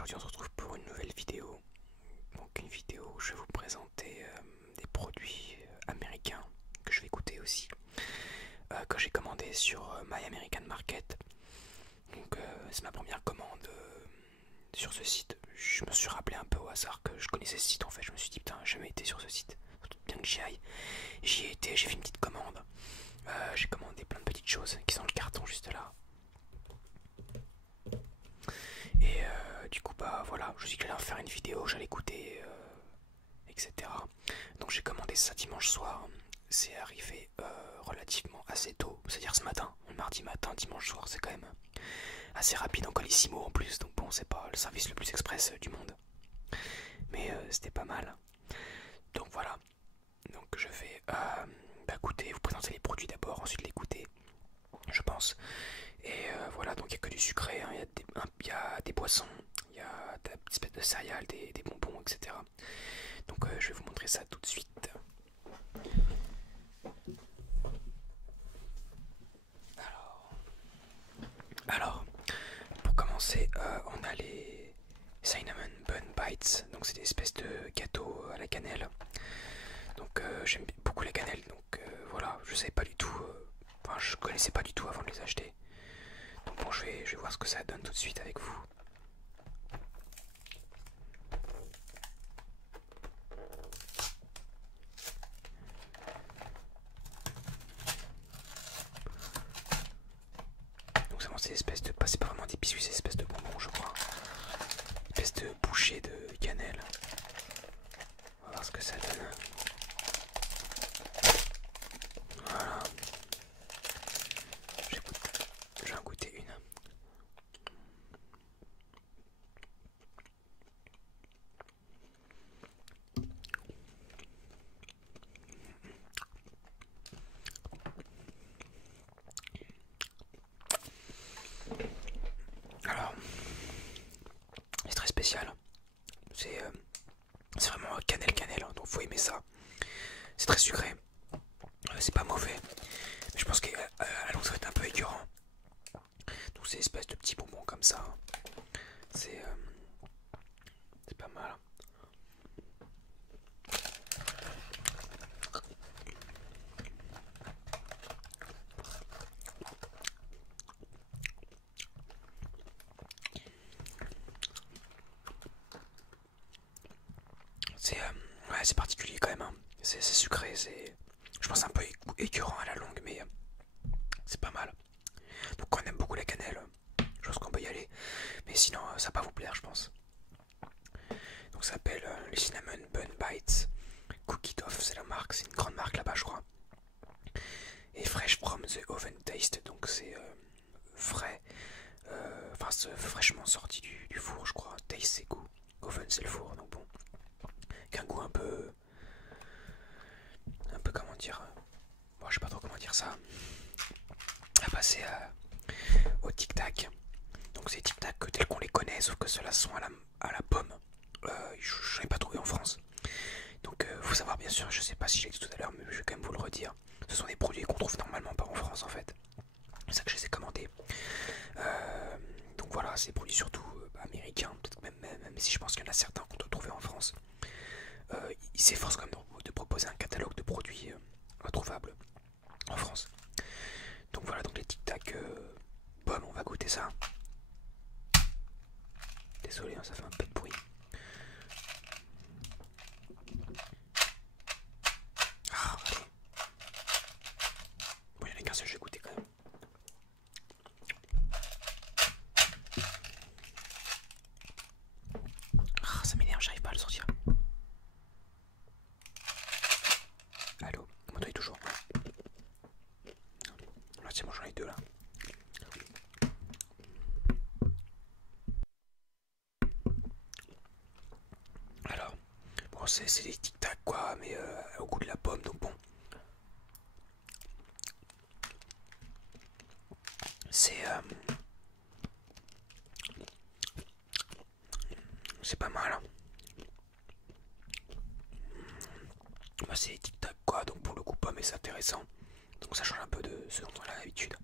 aujourd'hui on se retrouve pour une nouvelle vidéo. Donc une vidéo où je vais vous présenter des produits américains que je vais goûter aussi, que j'ai commandé sur My American Market. Donc c'est ma première commande sur ce site. Je me suis rappelé un peu au hasard que je connaissais ce site en fait. Je me suis dit putain, j'ai jamais été sur ce site. Bien que j'y aille. J'y ai été, j'ai fait une petite commande. J'ai commandé plein de petites choses qui sont dans le carton juste là. Et du coup bah voilà, je me suis dit que j'allais en faire une vidéo, j'allais goûter, etc. Donc j'ai commandé ça dimanche soir. C'est arrivé relativement assez tôt, c'est-à-dire ce matin, mardi matin, dimanche soir, c'est quand même assez rapide en Colissimo en plus, donc bon c'est pas le service le plus express du monde. Mais c'était pas mal. Donc voilà, donc je vais goûter, vous présenter les produits d'abord, ensuite les goûter, je pense. Et voilà, donc il n'y a que du sucré, hein. Il y a des boissons, il y a des espèces de céréales, des bonbons, etc. Donc je vais vous montrer ça tout de suite. Alors pour commencer, on a les Cinnamon Bun Bites, donc c'est des espèces de gâteaux à la cannelle. Donc j'aime beaucoup la cannelle, donc voilà, je savais pas du tout, enfin je connaissais pas du tout avant de les acheter. Donc bon, je vais voir ce que ça donne tout de suite avec vous. Donc c'est des espèces de, c'est pas vraiment des biscuits, c'est des espèces de bonbons je crois. Une espèce de bouchée de cannelle. On va voir ce que ça donne. Voilà. Je vais en goûter une. Alors, c'est très spécial. C'est vraiment cannelle, hein, donc faut aimer ça. C'est très sucré. C'est pas mauvais. Mais je pense qu'à la longue ça va être un peu écœurant. Donc c'est espèce de petits bonbons comme ça. C'est pas mal. Ouais, c'est particulier quand même, hein. C'est sucré, je pense un peu écœurant à la longue, mais c'est pas mal. Donc quand on aime beaucoup la cannelle, je pense qu'on peut y aller. Mais sinon, ça va pas vous plaire, je pense. Donc ça s'appelle les Cinnamon Bun Bites. Cookie Dough, c'est la marque, c'est une grande marque là-bas, je crois. Et Fresh from the Oven Taste, donc c'est frais, enfin fraîchement sorti du four, je crois. Taste c'est goût, Oven c'est le four, donc bon, qu'un goût un peu comment dire, bon, je sais pas trop comment dire ça. On va passer au Tic Tac. Donc c'est Tic Tac tels qu'on les connaît, sauf que ceux-là sont à la pomme. Je n'ai pas trouvé en France. Donc faut savoir bien sûr, je sais pas si je l'ai dit tout à l'heure, mais je vais quand même vous le redire. Ce sont des produits qu'on trouve normalement pas en France en fait. C'est ça que je les ai commandés. Donc voilà, c'est des produits surtout américains, peut-être même si je pense qu'il y en a certains qu'on doit trouver en France. Ils s'efforcent quand même de proposer un catalogue de produits introuvables en France. Donc voilà, donc les Tic Tac pommes, on va goûter ça. Désolé, hein, ça fait un peu de bruit. Ah, allez. Bon, il y en a qu'un seul, je vais goûter quand même. Ah, ça m'énerve, j'arrive pas à le sortir. Allô, vous m'entendez toujours? Là, c'est bon, j'en ai deux là. Alors, bon, c'est des tic tac quoi, mais au goût de la pomme, donc bon. C'est pas mal, hein. Moi, c'est des tic tac quoi, donc pour le coup, pomme, et c'est intéressant. Donc ça change un peu de ce dont on a l'habitude.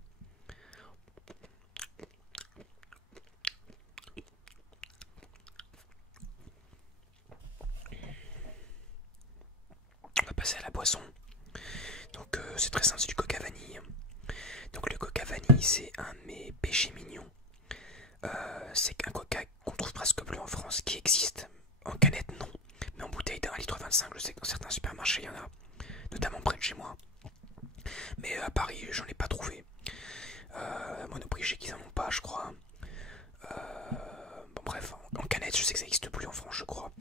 c'est la boisson. Donc c'est très simple, c'est du coca vanille. Donc le coca vanille, c'est un de mes péchés mignons. C'est un coca qu'on trouve presque plus en France, qui existe. En canette, non. Mais en bouteille d'1,25 litre, je sais que dans certains supermarchés, il y en a. Notamment près de chez moi. Mais à Paris, j'en ai pas trouvé. À Monoprix, je sais qu'ils en ont pas, je crois. Bon bref, en canette, je sais que ça existe plus en France, je crois.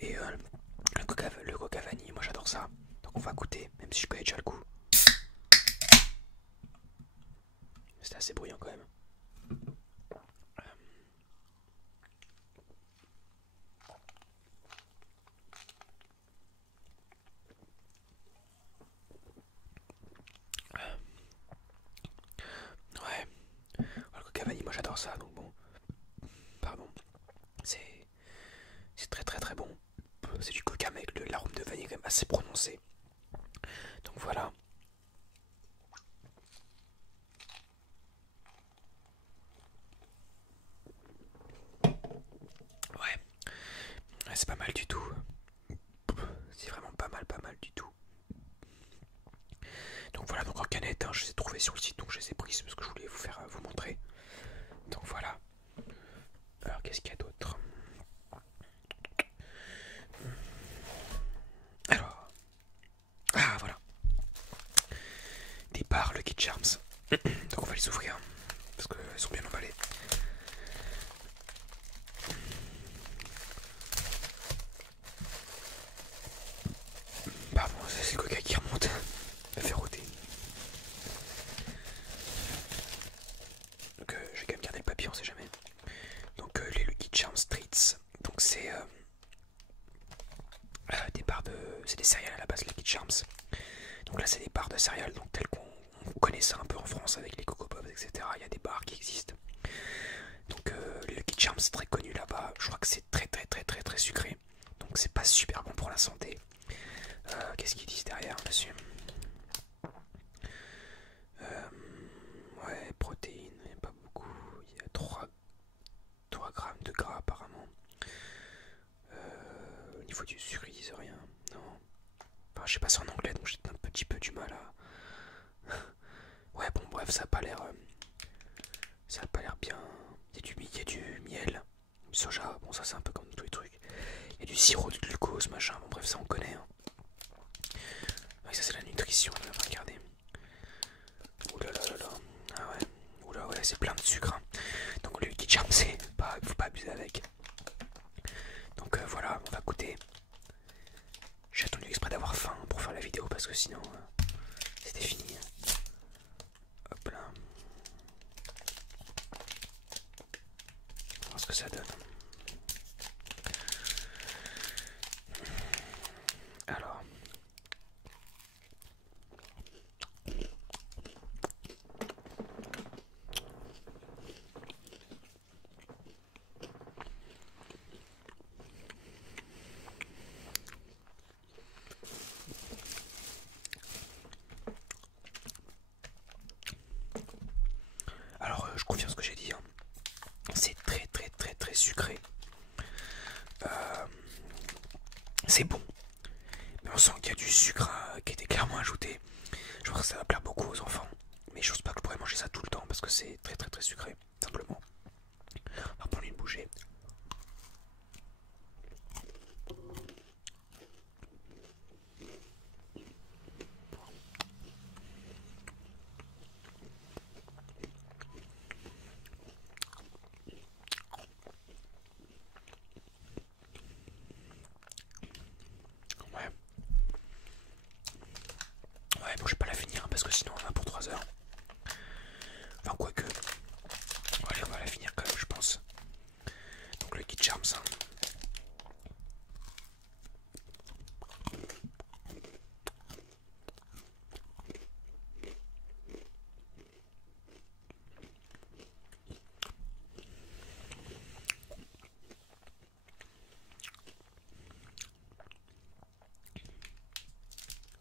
Et le coca vanille, moi j'adore ça. Donc on va goûter, même si je connais déjà le goût. C'était assez bruyant quand même. Ouais, le coca vanille, moi j'adore ça, donc bon. Pardon. C'est très très très bon. C'est du coca mais avec l'arôme de vanille quand même assez prononcé. Donc voilà. Ouais, ouais c'est pas mal du tout. C'est vraiment pas mal du tout. Donc voilà, donc en canette, hein, je les ai trouvées sur le site, donc je les ai prises parce que je voulais vous faire vous montrer. Donc voilà. Alors qu'est-ce qu'il y a d'autre? Alors, ah voilà, des barres Lucky Charms. Donc on va les ouvrir parce qu'elles sont bien emballées. Pardon, c'est le coca qui remonte. Me fait rôter. Donc j'ai quand même gardé le papier, on sait jamais. Donc les Lucky Charms Streets. Donc c'est des barres de. C'est des céréales à la base, Lucky Charms. Donc là c'est des barres de céréales, donc telles qu'on connaît ça un peu en France avec les Coco Pops, etc. Il y a des barres qui existent. Donc les Lucky Charms très connu là-bas. Je crois que c'est très sucré. Donc c'est pas super bon pour la santé. Qu'est-ce qu'ils disent derrière dessus? Ouais, protéines, il n'y a pas beaucoup. Il y a 3 grammes de gras apparemment. Au niveau du sucre, ils disent rien. Non. Enfin, je sais pas, c'est en anglais, donc j'ai un petit peu du mal à. Ouais, bon, bref, ça a pas l'air. Ça a pas l'air bien. Il y a du miel, du soja, bon, ça c'est un peu comme tous les trucs. Il y a du sirop de glucose, machin, bon, bref, ça on connaît. Hein. Ouais, ça c'est la nutrition, on va regarder. Oula là là là. Ah ouais. Oula ouais, c'est plein de sucre. Hein. Donc le Lucky Charms, c'est pas, faut pas abuser avec. Donc voilà, on va goûter. J'ai attendu exprès d'avoir faim pour faire la vidéo parce que sinon c'était fini. Hop là. On va voir ce que ça donne. Alors. Alors, je confirme ce que j'ai dit. Hein. C'est très sucré. C'est bon. Mais on sent qu'il y a du sucre qui a été clairement ajouté. Je pense que ça va plaire beaucoup aux enfants. Mais je pense pas que je pourrais manger ça tout le temps parce que c'est très sucré. Simplement. On va prendre une bouchée. Ouais. Ouais, bon, je vais pas la finir hein, parce que sinon on en a pour 3 heures. Enfin, quoique. Allez, on va la finir quand même, je pense. Donc, le Lucky Charms. Hein.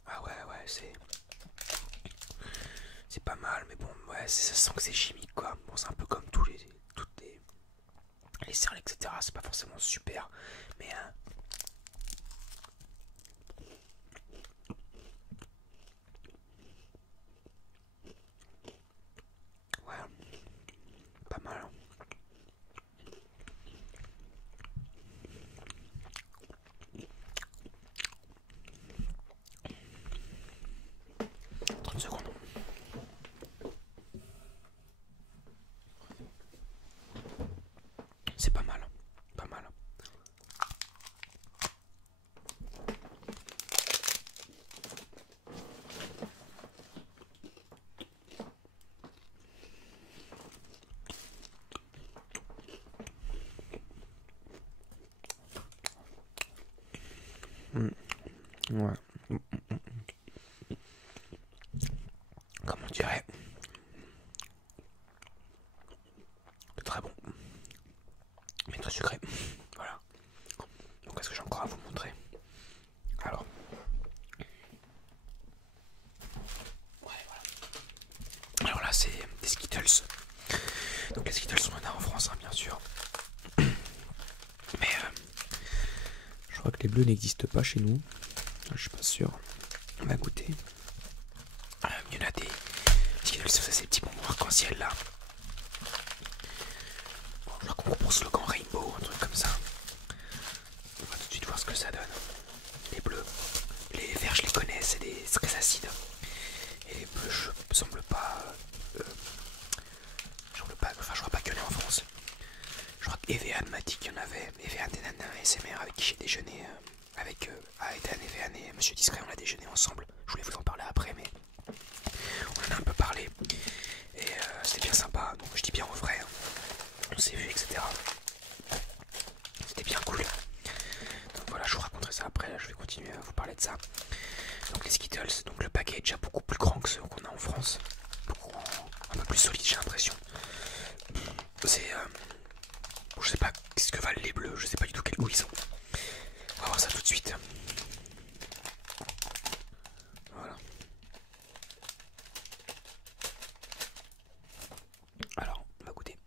Ah ouais, c'est pas mal, mais bon, ouais, ça sent que c'est chimique, quoi. Bon, c'est un peu comme toutes les céréales, etc. C'est pas forcément super, mais Mm. Ouais. Comme on dirait. C'est très bon. Mais très sucré. Voilà. Donc qu'est-ce que j'ai encore à vous montrer? Alors. Ouais, voilà. Alors là c'est des Skittles. Donc les Skittles on en a en France hein, bien sûr. Mais je crois que les bleus n'existent pas chez nous. Je suis pas sûr. On va goûter. Il y en a des Skittles, ça c'est ces petits bonbons arc-en-ciel là. Bon, je crois qu'on comprend le slogan Rainbow, un truc comme ça. On va tout de suite voir ce que ça donne. Les bleus. Les verts je les connais, c'est très acides. Et les bleus je me semble pas. Enfin je crois pas qu'il y en ait en France. Je crois qu'Evean m'a dit qu'il y en avait. Evean des nanas SMR avec qui j'ai déjeuné. Avec Aedan, Evean et Monsieur Discret, on a déjeuné ensemble. Je voulais vous en parler après, mais on en a un peu parlé. Et c'était bien sympa. Donc je dis bien en vrai. On s'est vu, etc. C'était bien cool. Donc voilà, je vous raconterai ça après. Là, je vais continuer à vous parler de ça. Donc les Skittles, donc le paquet est déjà beaucoup plus grand que ceux qu'on a en France. Un peu plus solide, j'ai l'impression. C'est je sais pas ce que valent les bleus, je sais pas du tout quel goût ils ont. On va voir ça tout de suite. Voilà. Alors, on va goûter.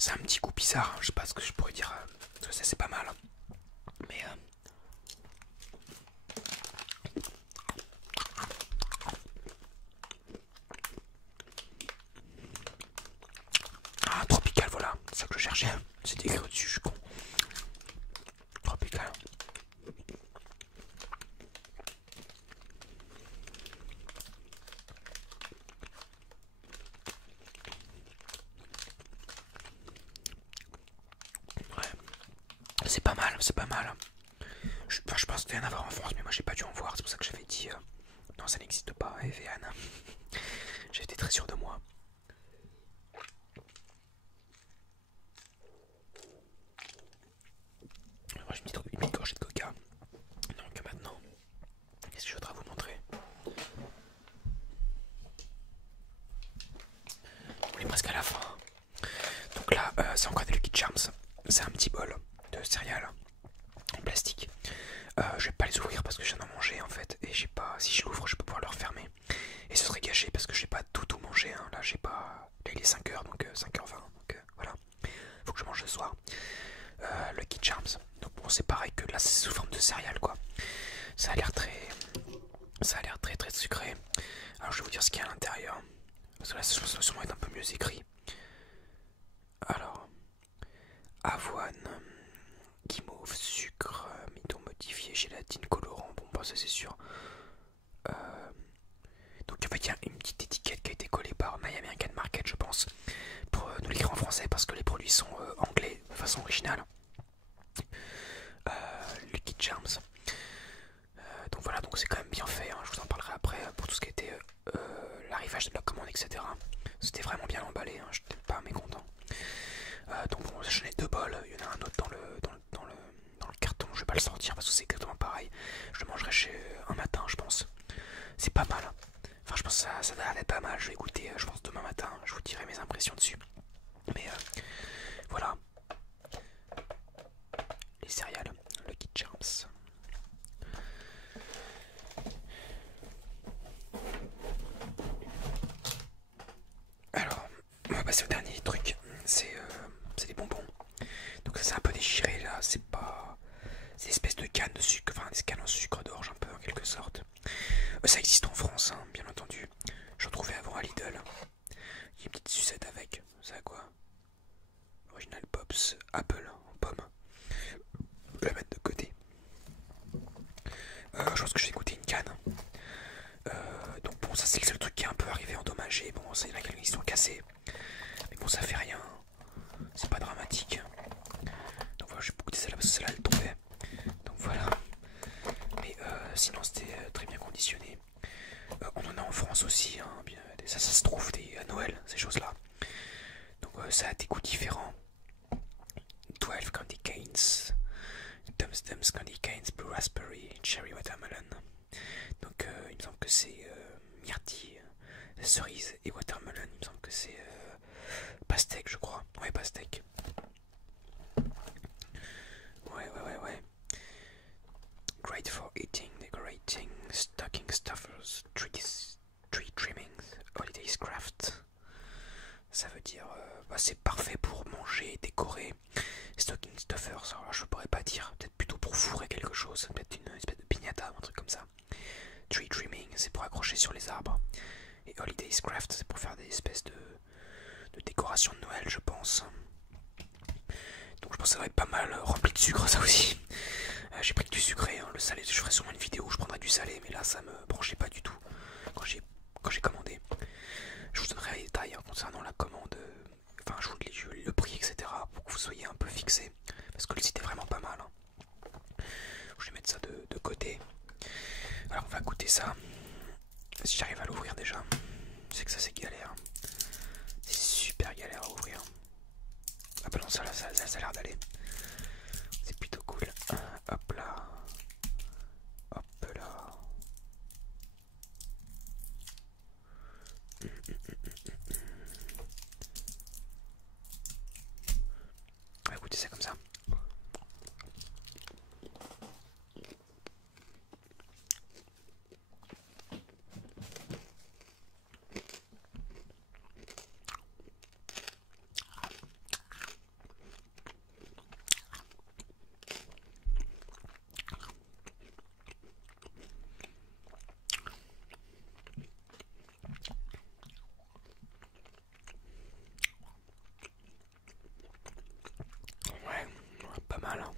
C'est un petit goût bizarre, je sais pas ce que je pourrais dire, parce que ça c'est pas mal. Mais ah, tropical, voilà, c'est ça que je cherchais. C'était écrit au-dessus, je suis con. Tropical. Ouais, c'est pas mal, c'est pas mal. Je pense qu'il y en avoir en France, mais moi j'ai pas dû en voir, c'est pour ça que j'avais dit non, ça n'existe pas, Evean. J'étais très sûr de moi. Moi j'ai une petite gorgée de coca. Donc maintenant, qu'est-ce que je voudrais vous montrer? On est presque à la fin. Donc là, c'est encore des Lucky Charms. C'est un petit bol de céréales en plastique. Je vais pas les ouvrir parce que je viens d'en manger en fait. Et j'ai pas. Si je l'ouvre, je peux pouvoir le refermer. Et ce serait gâché parce que j'ai pas tout mangé. Hein. Là, j'ai pas. Là, il est 5h, donc 5h20. Donc voilà. Faut que je mange ce soir. Lucky Charms. Donc bon, c'est pareil que là, c'est sous forme de céréales quoi. Ça a l'air très. Ça a l'air très très sucré. Alors je vais vous dire ce qu'il y a à l'intérieur. Parce que là, ça va sûrement être un peu mieux écrit. Alors, avoine, guimauve, sucre, midon modifié, gélatine, colorant. Bon, bah ça c'est sûr. Donc en fait, il y a une petite étiquette qui a été collée par My American Market, je pense, pour nous l'écrire en français parce que les produits sont anglais de façon originale. Lucky Charms. Donc voilà, donc c'est quand même bien fait. Hein. Je vous en parlerai après pour tout ce qui était l'arrivage de la commande, etc. C'était vraiment bien emballé. Hein. Je n'étais pas mécontent. Donc bon, j'en ai 2 bols. Il y en a un autre dans le carton. Je vais pas le sortir parce que c'est exactement pareil. Je le mangerai un matin, je pense. C'est pas mal. Enfin, je pense que ça va aller pas mal. Je vais goûter, je pense, demain matin. Je vous dirai mes impressions dessus. Mais voilà. Les céréales, Lucky Charms. Alors, on va passer au dernier truc. C'est les bonbons. Donc ça c'est un peu déchiré là. C'est pas... C'est espèce de canne de sucre. Enfin, des cannes en sucre d'orge un peu en quelque sorte. Ça existe en France, hein, bien entendu. J'en trouvais avant à Lidl. Il y a une petite sucette avec. C'est à quoi? Original Pops Apple en pomme. Je vais la mettre de côté. Je pense que je vais goûter une canne. ça, il y en a quelques qui sont cassés. Mais bon, ça fait rien. C'est pas dramatique. Donc voilà, j'ai beaucoup de celle-là parce que celle-là elle tombait. Donc voilà. Mais sinon, c'était très bien conditionné. On en a en France aussi. Hein, bien, ça se trouve à Noël, ces choses-là. Donc ça a des goûts différents. 12 Candy Canes, Dums Dums Candy Canes, Blue Raspberry, Cherry Watermelon. Donc il me semble que c'est myrtille, cerise et watermelon. Il me semble que c'est pastèque, je crois. Ouais, pastèque. Ouais. Great for eating, decorating, stocking stuffers, tree trimmings, holidays craft. Ça veut dire, c'est parfait pour manger, décorer. Stocking stuffers, alors je pourrais pas dire, peut-être plutôt pour fourrer quelque chose, peut-être une espèce de piñata ou un truc comme ça. Tree trimming, c'est pour accrocher sur les arbres. Et holidays craft, c'est pour faire des espèces de décoration de Noël, je pense. Donc je pense que ça va être pas mal rempli de sucre, ça aussi. J'ai pris que du sucré, hein. Le salé, je ferai sûrement une vidéo où je prendrai du salé, mais là ça me branchait pas du tout quand j'ai commandé. Je vous donnerai les détails hein, concernant la commande, enfin je vous lis le prix, etc. pour que vous soyez un peu fixé, parce que le site est vraiment pas mal. Hein. Je vais mettre ça de côté. Alors on va goûter ça. Si j'arrive à l'ouvrir déjà, c'est que ça c'est galère. C'est super galère à ouvrir. Ah bah non, ça a l'air d'aller. C'est plutôt cool. Hop là. Hop là. On va goûter ça comme ça. Ouais, pas mal. Hein.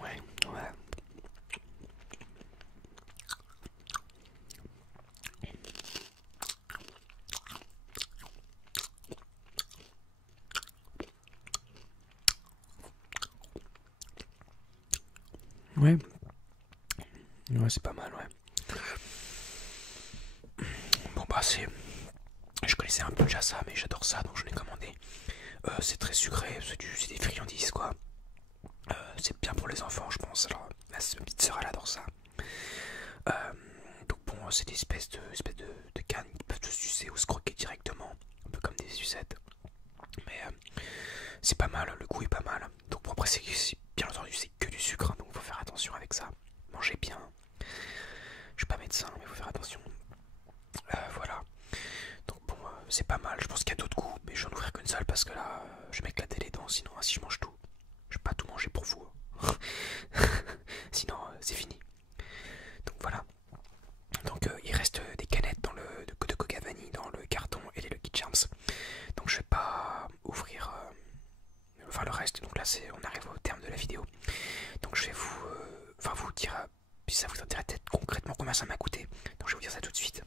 Ouais. Ouais. Ouais, c'est pas mal, ouais. Bon bah je connaissais un peu déjà ça, mais j'adore ça, donc je l'ai commandé. C'est très sucré, c'est des friandises quoi. C'est bien pour les enfants, je pense. Alors, ma petite sœur elle adore ça. Donc bon, c'est des espèces de cannes qui peuvent se sucer ou se croquer directement, un peu comme des sucettes. Mais c'est pas mal, le goût est pas mal. Donc bon, après c'est bien entendu c'est que du sucre, hein, donc faut faire attention avec ça. Mangez bien. Je suis pas médecin, mais faut faire attention. Voilà. Donc bon, c'est pas mal. Je pense qu'il y a d'autres goûts, mais je vais en ouvrir qu'une seule parce que là, je vais m'éclater les dents. Sinon, si je mange tout, je vais pas tout manger pour vous. Sinon, c'est fini. Donc voilà. Donc il reste des canettes de Coca Vanille dans le carton et les Lucky Charms. Donc je vais pas ouvrir enfin le reste. Donc là on arrive au terme de la vidéo. Donc je vais vous dire si ça vous intéresse peut-être concrètement combien ça m'a coûté. Donc je vais vous dire ça tout de suite.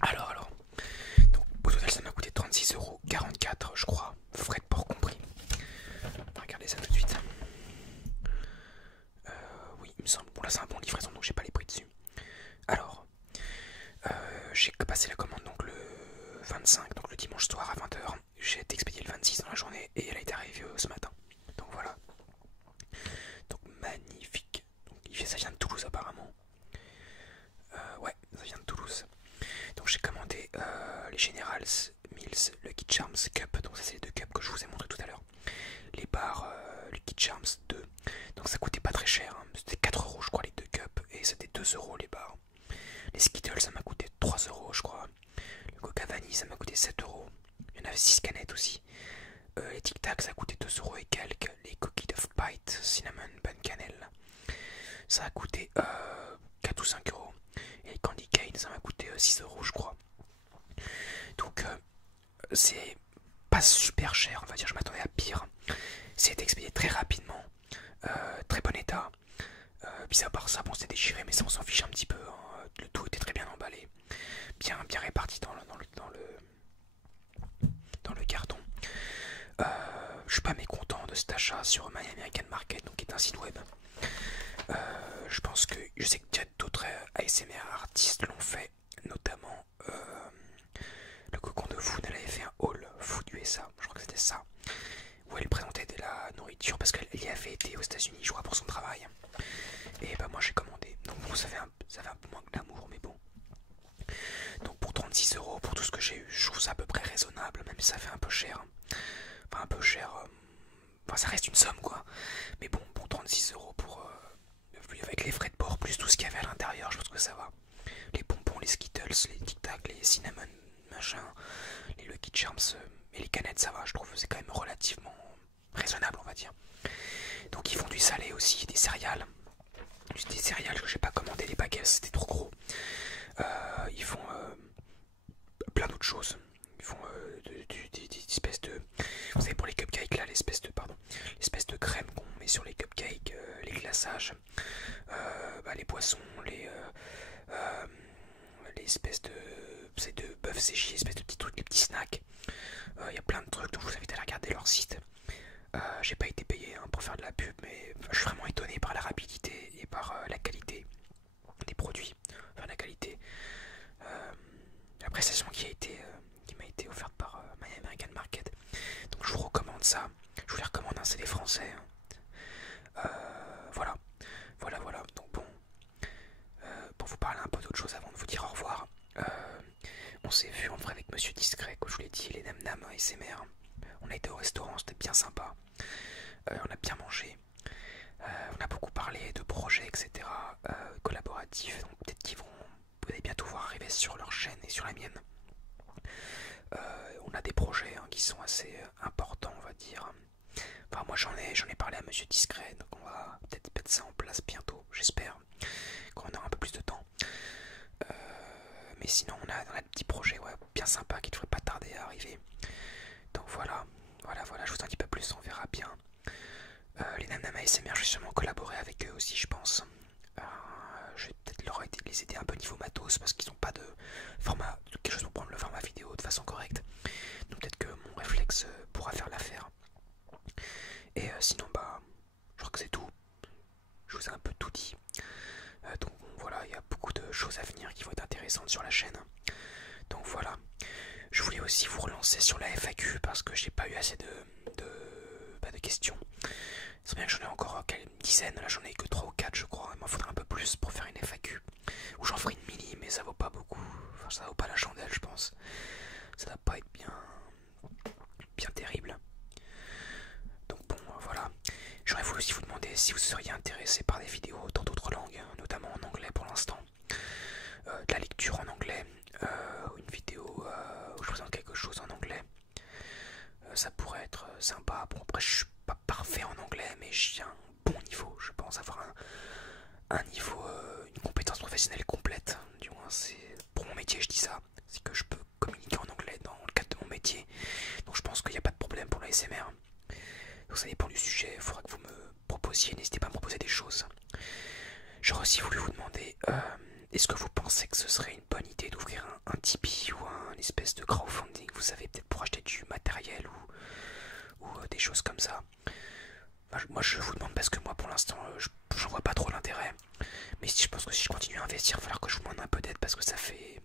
Alors. Donc au total ça m'a coûté 36,44 € je crois, frais de port compris. On va regarder ça tout de suite. Oui il me semble, bon là c'est un bon livraison donc j'ai pas les prix dessus. Alors, j'ai passé la commande donc le 25, donc le dimanche soir à 20 h. J'ai été expédié le 26 dans la journée et elle a été arrivée ce matin. Donc voilà. Donc magnifique. Donc, ça vient de Toulouse apparemment. Ouais, ça vient de Toulouse. Donc j'ai commandé les Generals Mills Lucky Charms Cup. Donc ça c'est les deux cups que je vous ai montré tout à l'heure. Les barres Lucky Charms 2. Donc ça coûtait pas très cher. Hein. C'était 4 € je crois les deux cups. Et c'était 2 € les barres. Les Skittles ça m'a coûté 3 € je crois. Le Coca Vanille ça m'a coûté 7 €. Il y en avait 6 canettes aussi. Les Tic Tac ça a coûté 2 € et quelques. Les Cookies of Bite Cinnamon Bun Cannelle ça a coûté 4 ou 5 €. Et les Candy Cane ça m'a coûté 6 € je crois. Donc c'est pas super cher on va dire, je m'attendais à pire. C'est expédié très rapidement. très bon état. Mis à part ça, bon c'était déchiré, mais ça on s'en fiche un petit peu, hein. Le tout était très bien emballé, bien réparti dans le carton. Je suis pas mécontent de cet achat sur My American Market, donc qui est un site web. Je pense que je sais qu'il y a d'autres ASMR artistes l'ont fait, notamment le Cocon de Food. Elle avait fait un haul Food USA, je crois que c'était ça, où elle présentait de la nourriture parce qu'elle y avait été aux États-Unis, je crois, pour son travail. Et bah moi j'ai commandé. Donc bon, ça fait un peu moins que l'amour, mais bon. Donc pour 36 € pour tout ce que j'ai eu, je trouve ça à peu près raisonnable, même si ça fait un peu cher. Enfin un peu cher. Enfin ça reste une somme quoi. Mais bon, pour 36 € pour avec les frais de port plus tout ce qu'il y avait à l'intérieur, je pense que ça va. Les bonbons, les Skittles, les Tic Tac, les cinnamon, machin, les Lucky Charms et les canettes, ça va. Je trouve que c'est quand même relativement raisonnable, on va dire. Donc ils font du salé aussi, des céréales. Des céréales que j'ai pas commandé, les baguettes c'était trop gros. Ils font plein d'autres choses. Ils font des espèces de, vous savez, pour les cupcakes là, l'espèce de crème qu'on met sur les cupcakes, les glaçages, les boissons, les espèces de bœuf séché, espèces de petits trucs, les petits snacks. Il y a plein de trucs, donc je vous invite à aller regarder leur site. J'ai pas été payé hein, pour faire de la pub, mais je suis vraiment étonné par la rapidité et par la qualité des produits, enfin la qualité, la prestation qui m'a été offerte par My American Market. Donc je vous recommande ça. Je vous les recommande, hein, c'est des Français. Hein. Voilà. Donc bon, pour vous parler un peu d'autre chose avant de vous dire au revoir. On s'est vu en vrai avec Monsieur Discret, comme je vous l'ai dit, les Nam Nam ASMR. On a été au restaurant, c'était bien sympa. On a bien mangé. On a beaucoup parlé de projets, etc. Collaboratifs. Donc peut-être vous allez bientôt voir arriver sur leur chaîne et sur la mienne. On a des projets hein, qui sont assez importants, on va dire. Enfin, moi j'en ai parlé à Monsieur Discret, donc on va peut-être mettre ça en place bientôt, j'espère, quand on aura un peu plus de temps. Mais sinon on a des petits projets ouais, bien sympas qui ne devraient pas tarder à arriver. Donc voilà, je vous en dis pas plus, on verra bien. Les Nam Nam ASMR, je vais sûrement collaborer avec eux aussi, je pense. Je vais peut-être les aider un peu niveau matos parce qu'ils n'ont pas de format, quelque chose pour prendre le format vidéo de façon correcte. Donc peut-être que mon réflexe pourra faire l'affaire. Et sinon, je crois que c'est tout. Je vous ai un peu tout dit. Donc voilà, il y a beaucoup de choses à venir qui vont être intéressantes sur la chaîne. Donc voilà. Je voulais aussi vous relancer sur la FAQ parce que j'ai pas eu assez de questions. C'est bien que j'en ai encore une dizaine, là j'en ai que 3 ou 4 je crois, il m'en faudrait un peu plus pour faire une FAQ. Ou j'en ferai une mini mais ça vaut pas beaucoup, enfin ça vaut pas la chandelle je pense. Ça doit pas être bien terrible. Donc bon voilà. J'aurais voulu aussi vous demander si vous seriez intéressé par des vidéos dans d'autres langues, notamment en anglais pour l'instant. De la lecture en anglais, une vidéo où je présente quelque chose en anglais. Ça pourrait être sympa. Bon après je suis pas parfait en anglais mais j'ai un bon niveau. Je pense avoir un niveau, une compétence professionnelle complète. Du moins c'est pour mon métier je dis ça. C'est que je peux communiquer en anglais dans le cadre de mon métier. Donc je pense qu'il n'y a pas de problème pour la SMR. Donc ça dépend du sujet, il faudra que vous me proposiez, n'hésitez pas à me proposer des choses. J'aurais aussi voulu vous demander, est-ce que vous pensez que ce serait une bonne idée d'ouvrir un Tipeee ou un espèce de crowdfunding, vous savez, peut-être pour acheter du matériel ou des choses comme ça. Moi je vous demande parce que moi pour l'instant j'en vois pas trop l'intérêt. Mais je pense que si je continue à investir, il va falloir que je vous demande un peu d'aide parce que ça fait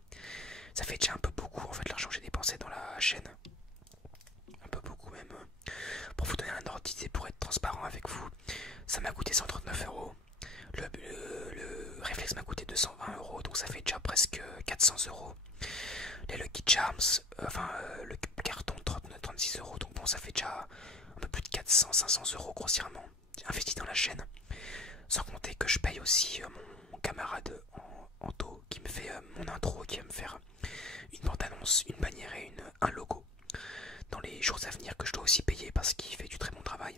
déjà un peu beaucoup en fait l'argent que j'ai dépensé dans la chaîne. Un peu beaucoup même. Pour vous donner un ordre d'idée, pour être transparent avec vous, ça m'a coûté 139 €. Le réflexe m'a coûté 220 €, donc ça fait déjà presque 400 €. Les Lucky Charms, le carton 36 €, donc bon ça fait déjà un peu plus de 400-500 € grossièrement investi dans la chaîne. Sans compter que je paye aussi mon camarade Anto qui me fait mon intro, qui va me faire une bande-annonce, une bannière et un logo dans les jours à venir que je dois aussi payer parce qu'il fait du très bon travail.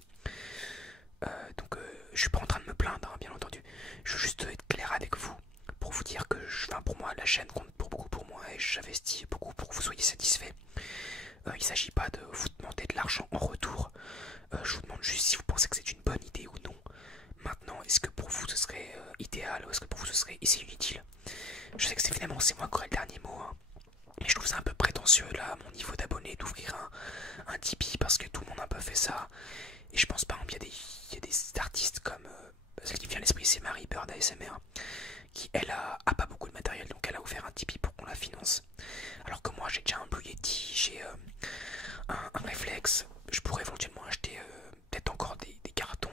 Donc je suis pas en train de me plaindre hein, bien entendu. Je veux juste être clair avec vous pour vous dire que pour moi la chaîne compte pour beaucoup pour moi et j'investis beaucoup pour que vous soyez satisfaits. Il ne s'agit pas de vous demander de l'argent en retour. Je vous demande juste si vous pensez que c'est une bonne idée ou non. est-ce que pour vous ce serait idéal ou est-ce que pour vous ce serait inutile? Je sais que finalement c'est moi qui aurai le dernier mot, hein. Mais je trouve ça un peu prétentieux là à mon niveau d'abonné d'ouvrir un Tipeee parce que tout le monde a un peu fait ça. Et je pense par exemple il y a des artistes comme celle qui me vient à l'esprit, c'est Marie Bird ASMR, qui elle a pas beaucoup de matériel, donc elle a ouvert un Tipeee pour qu'on la finance. Alors que moi j'ai déjà un Blue Yeti, j'ai un réflexe, je pourrais éventuellement acheter peut-être encore des cartons,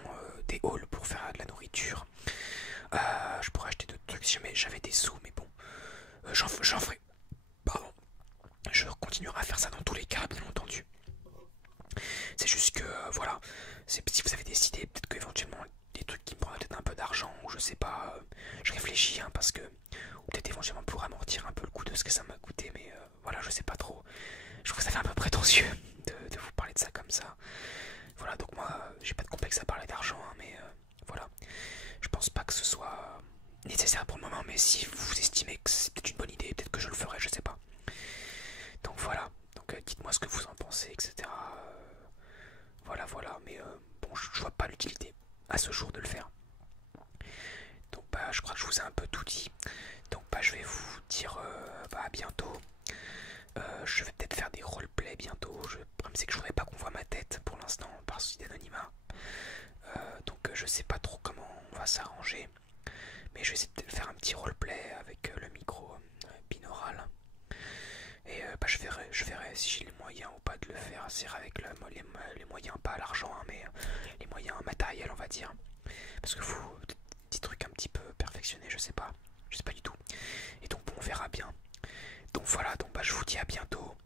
des hauls pour faire de la nourriture. Je pourrais acheter d'autres trucs si jamais j'avais des sous, mais bon, j'en ferai. Pardon. Je continuerai à faire ça dans tous les cas, bien entendu. C'est juste que, voilà, si vous avez des idées, peut-être qu'éventuellement des trucs qui me prennent peut-être un peu d'argent, ou je sais pas, je réfléchis, hein, parce que, ou peut-être éventuellement pour amortir un peu le coût de ce que ça m'a coûté, mais voilà, je sais pas trop. Je trouve que ça fait un peu prétentieux de vous parler de ça comme ça. Voilà, donc moi, j'ai pas de complexe à parler d'argent, hein, mais voilà. Je pense pas que ce soit nécessaire pour le moment, mais si vous estimez que c'est peut-être une bonne idée, peut-être que je le ferai, je sais pas. Donc voilà, donc dites-moi ce que vous en pensez, etc. Voilà, voilà, mais bon, je vois pas l'utilité à ce jour de le faire. Donc bah, je crois que je vous ai un peu tout dit. Donc bah, je vais vous dire bah, à bientôt. Je vais peut-être faire des roleplays bientôt. Le problème c'est que je voudrais pas qu'on voit ma tête pour l'instant par souci d'anonymat. Donc je sais pas trop comment on va s'arranger. Mais je vais essayer de faire un petit roleplay avec le micro binaural. Et bah, je verrai si j'ai les moyens ou pas de le faire. C'est avec les moyens, pas l'argent, hein, mais les moyens matériels, on va dire. Parce que vous, petits trucs un petit peu perfectionnés, je sais pas du tout. Et donc bon, on verra bien. Donc voilà, donc bah, je vous dis à bientôt.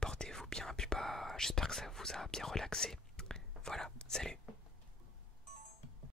Portez-vous bien, puis bah, j'espère que ça vous a bien relaxé.